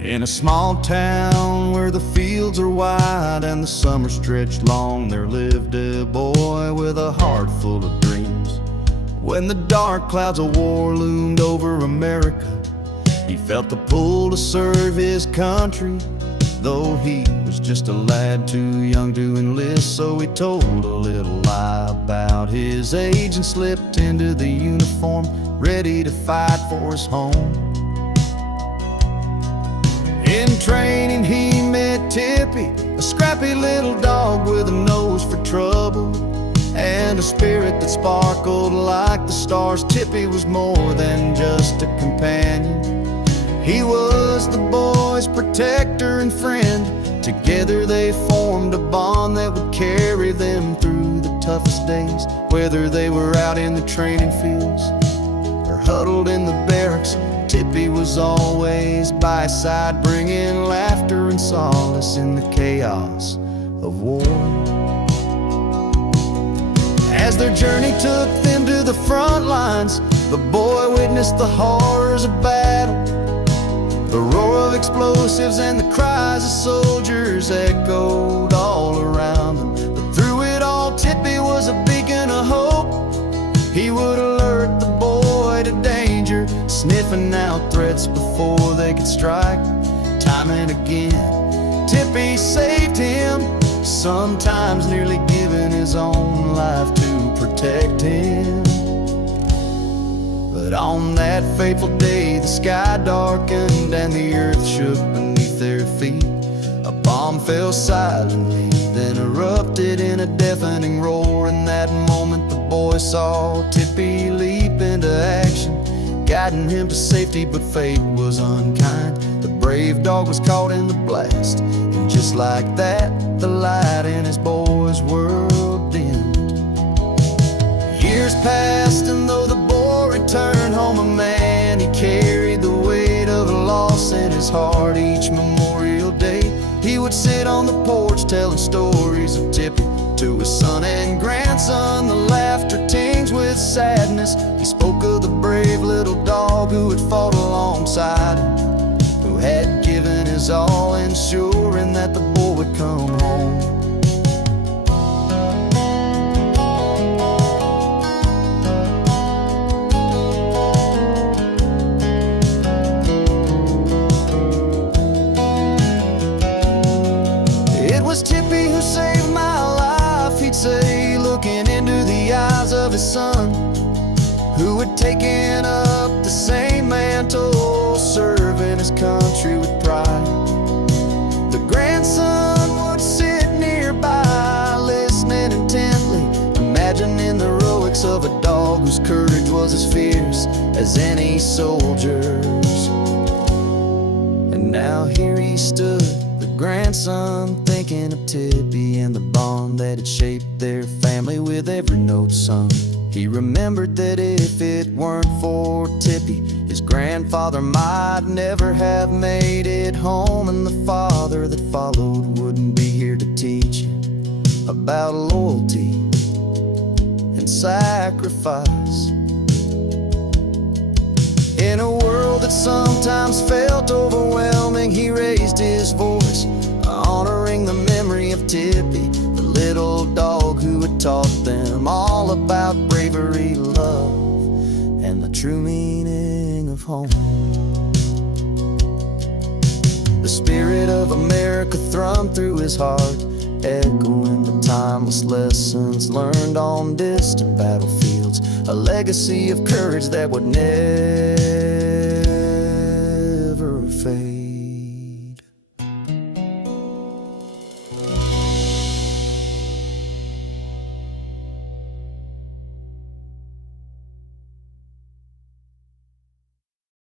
In a small town where the fields are wide and the summer stretched long, there lived a boy with a heart full of dreams. When the dark clouds of war loomed over America, he felt the pull to serve his country. Though he was just a lad too young to enlist, so he told a little lie about his age and slipped into the uniform, ready to fight for his home. In training he met Tippy, a scrappy little dog with a nose for trouble and a spirit that sparkled like the stars. Tippy was more than just a companion. He was the boy's protector and friend. Together they formed a bond that would carry them through the toughest days, whether they were out in the training fields or huddled in the barracks. Tippy was always by his side, bringing laughter and solace in the chaos of war. As their journey took them to the front lines, the boy witnessed the horrors of battle. The roar of explosives and the cries of soldiers echoed all around them. But through it all, Tippy was a beacon of hope. He would alert the boy to danger, sniffing out threats before they could strike. Time and again, Tippy saved him, sometimes nearly giving his own life to protect him. But on that fateful day, the sky darkened and the earth shook beneath their feet. A bomb fell silently, then erupted in a deafening roar. In that moment the boy saw Tippy leap into action, guiding him to safety, but fate was unkind. The brave dog was caught in the blast, and just like that, the light in his boy's world dimmed. Years passed, and though the boy returned home a man, he carried the weight of a loss in his heart. Each Memorial Day, he would sit on the porch telling stories of Tippy to his son and grandson. The laughter tinged with sadness. He spoke of the brave little dog who had fought alongside him, who had given his all, ensuring that the boy would come home. It was Tippy who saved my life, he'd say, looking into the eyes of his son, who had taken up the same mantle, serving his country with pride. The grandson would sit nearby, listening intently, imagining the heroics of a dog whose courage was as fierce as any soldier's. And now here he stood, the grandson, thinking of Tippy and the bond that had shaped their family with every note sung. He remembered that if it weren't for Tippy, his grandfather might never have made it home, and the father that followed wouldn't be here to teach about loyalty and sacrifice. In a world that sometimes felt overwhelming, he raised his voice, honoring the memory of Tippy, the little dog who had taught them all about bravery, love, and the true meaning of home. The spirit of America thrummed through his heart, echoing the timeless lessons learned on distant battlefields, a legacy of courage that would never